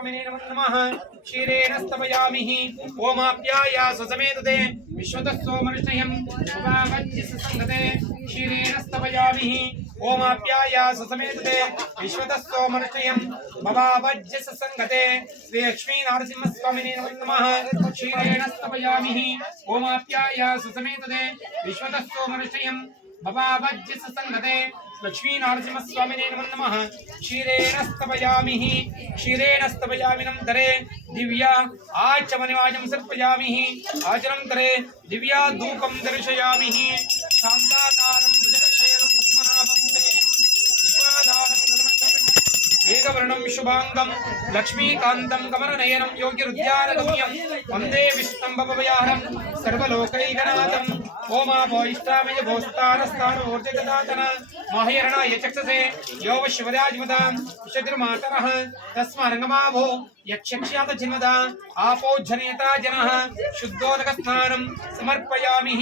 स्वामिने नमः क्षीरेण स्तवयामि ओमाप्यायासु समेतते विश्वतस्सोमनुष्ठयम् उपावज्यसङ्गते क्षीरेण स्तवयामि ओमाप्यायासु समेतते विश्वतस्सोमनुष्ठयम् भवावज्यसङ्गते श्री लक्ष्मी नरसिंहस्वामिने नमः क्षीरेण स्तवयामि ओमाप्यायासु समेतते विश्वतस्सोमनुष्ठयम् भवावज्यसङ्गते लक्ष्मी नरसिंहस्वामिने नमः क्षीरेण स्तवयामि नमः दिव्या आचमनिवाजं सर्पयामि आचरं करे दिव्या धूपं दर्शयामि शान्ताकारं भुजगशयनं पद्मनाभं विश्वाधारं गगनचर्म मेघवर्णं शुभांगं लक्ष्मीकान्तं कमलनयनं योगिरुद्यानगम्यं वन्दे विष्णुं भवभयाहरं सर्वलोकैकनाथं ओमाभोष्टामय भोस्तानस्तानोर्जगदातन माहयरणाय चक्षसे यो शिवराजमदां शत्रुमातरः तस्मारङ्गमाभो यक्षक्ष्यात जिन्मदा आपो जनेता जनः शुद्धोदकस्नानं समर्पयामि।